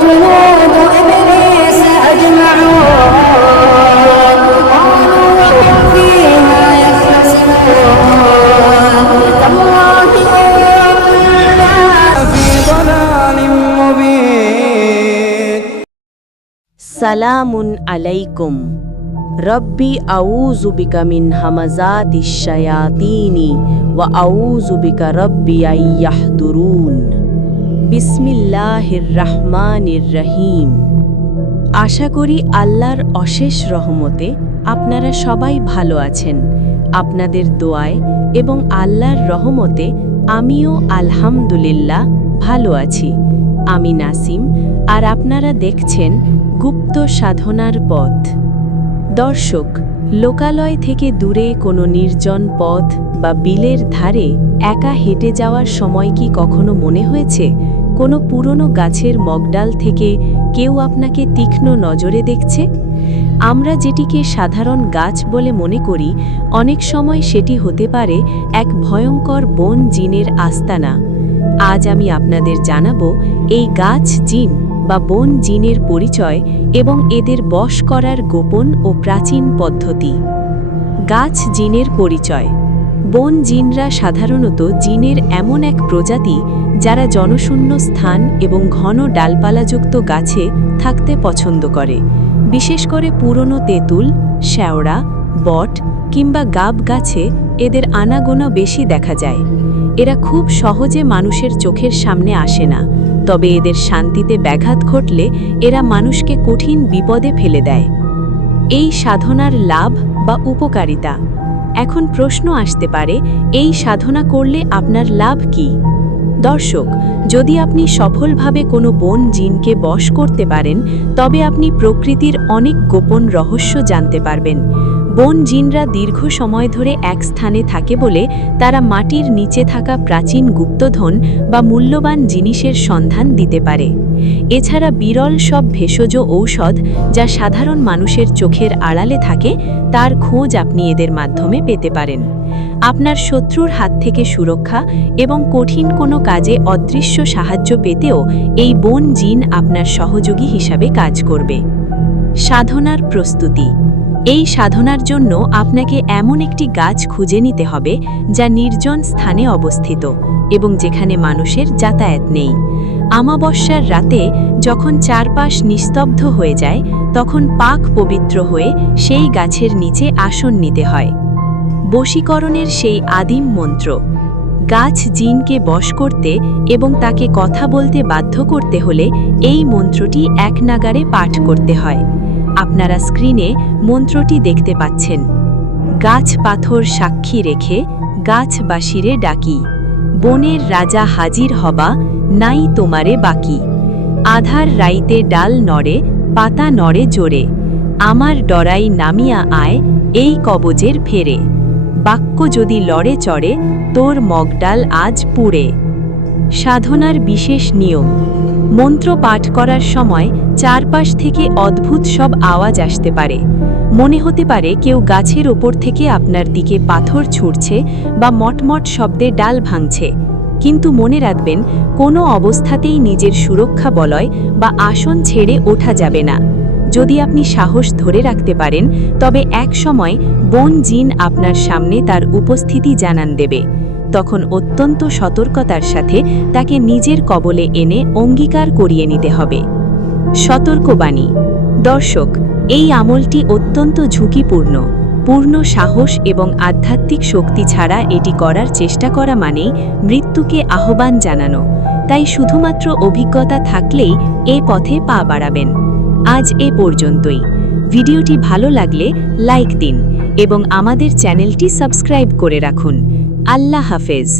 وجنود إبليس أجمعون قالوا وهم فيها يختصمون تالله في ضلال مبين সালামুন আলাইকুম রব্বি আউযু বিকা মিন হামাযাতিশ শায়াতিনি ওয়া আউযু বিকা রব্বি আইয়াহদুরুন বিসমিল্লাহির রহমানির রহিম। আশা করি আল্লাহর অশেষ রহমতে আপনারা সবাই ভালো আছেন। আপনাদের দোয়ায় এবং আল্লাহর রহমতে আমিও আলহামদুলিল্লাহ ভালো আছি। আমি নাসিম, আর আপনারা দেখছেন গুপ্ত সাধনার পথ। দর্শক, লোকালয় থেকে দূরে কোনো নির্জন পথ বা বিলের ধারে একা হেঁটে যাওয়ার সময় কি কখনো মনে হয়েছে কোনো পুরনো গাছের মগডাল থেকে কেউ আপনাকে তীক্ষ্ণ নজরে দেখছে? আমরা যেটিকে সাধারণ গাছ বলে মনে করি, অনেক সময় সেটি হতে পারে এক ভয়ঙ্কর বন জিনের আস্তানা। আজ আমি আপনাদের জানাবো এই গাছ জিন বা বন জিনের পরিচয় এবং এদের বশ করার গোপন ও প্রাচীন পদ্ধতি। গাছ জিনের পরিচয়। বন জিনরা সাধারণত জিনের এমন এক প্রজাতি যারা জনশূন্য স্থান এবং ঘন ডালপালাযুক্ত গাছে থাকতে পছন্দ করে। বিশেষ করে পুরনো তেঁতুল, শ্যাওড়া, বট কিংবা গাব গাছে এদের আনাগোনা বেশি দেখা যায়। এরা খুব সহজে মানুষের চোখের সামনে আসে না, তবে এদের শান্তিতে ব্যাঘাত ঘটলে এরা মানুষকে কঠিন বিপদে ফেলে দেয়। এই সাধনার লাভ বা উপকারিতা। এখন প্রশ্ন আসতে পারে, এই সাধনা করলে আপনার লাভ কি? দর্শক, যদি আপনি সফলভাবে কোনো বন জিনকে বশ করতে পারেন, তবে আপনি প্রকৃতির অনেক গোপন রহস্য জানতে পারবেন। বন জিনরা দীর্ঘ সময় ধরে এক স্থানে থাকে বলে তারা মাটির নিচে থাকা প্রাচীন গুপ্তধন বা মূল্যবান জিনিসের সন্ধান দিতে পারে। এছাড়া বিরল সব ভেষজ ঔষধ যা সাধারণ মানুষের চোখের আড়ালে থাকে, তার খোঁজ আপনি এদের মাধ্যমে পেতে পারেন। আপনার শত্রুর হাত থেকে সুরক্ষা এবং কঠিন কোনো কাজে অদৃশ্য সাহায্য পেতেও এই বন জিন আপনার সহযোগী হিসাবে কাজ করবে। সাধনার প্রস্তুতি। এই সাধনার জন্য আপনাকে এমন একটি গাছ খুঁজে নিতে হবে যা নির্জন স্থানে অবস্থিত এবং যেখানে মানুষের যাতায়াত নেই। আমাবস্যার রাতে যখন চারপাশ নিস্তব্ধ হয়ে যায়, তখন পাক পবিত্র হয়ে সেই গাছের নিচে আসন নিতে হয়। বশীকরণের সেই আদিম মন্ত্র। গাছ জিনকে বশ করতে এবং তাকে কথা বলতে বাধ্য করতে হলে এই মন্ত্রটি এক নাগারে পাঠ করতে হয়। আপনারা স্ক্রিনে মন্ত্রটি দেখতে পাচ্ছেন। গাছ পাথর সাক্ষী রেখে গাছবাসীরে ডাকি, বনের রাজা হাজির হবা, নাই তোমারে বাকি। আধার রাইতে ডাল নড়ে, পাতা নড়ে জোরে, আমার ডরাই নামিয়া আয়, এই কবজের ফেরে। বাক্য যদি লড়ে চড়ে, তোর মগডাল আজ পুড়ে। সাধনার বিশেষ নিয়ম। মন্ত্র পাঠ করার সময় চারপাশ থেকে অদ্ভুত সব আওয়াজ আসতে পারে। মনে হতে পারে কেউ গাছের ওপর থেকে আপনার দিকে পাথর ছুঁড়ছে বা মটমট শব্দে ডাল ভাঙছে। কিন্তু মনে রাখবেন, কোনো অবস্থাতেই নিজের সুরক্ষা বলয় বা আসন ছেড়ে ওঠা যাবে না। যদি আপনি সাহস ধরে রাখতে পারেন, তবে এক সময় বন জিন আপনার সামনে তার উপস্থিতি জানান দেবে। তখন অত্যন্ত সতর্কতার সাথে তাকে নিজের কবলে এনে অঙ্গীকার করিয়ে নিতে হবে। সতর্কবাণী। দর্শক, এই আমলটি অত্যন্ত ঝুঁকিপূর্ণ। পূর্ণ সাহস এবং আধ্যাত্মিক শক্তি ছাড়া এটি করার চেষ্টা করা মানেই মৃত্যুকে আহ্বান জানানো। তাই শুধুমাত্র অভিজ্ঞতা থাকলেই এ পথে পা বাড়াবেন। আজ এ পর্যন্তই। ভিডিওটি ভালো লাগলে লাইক দিন এবং আমাদের চ্যানেলটি সাবস্ক্রাইব করে রাখুন। আল্লাহ হাফেজ।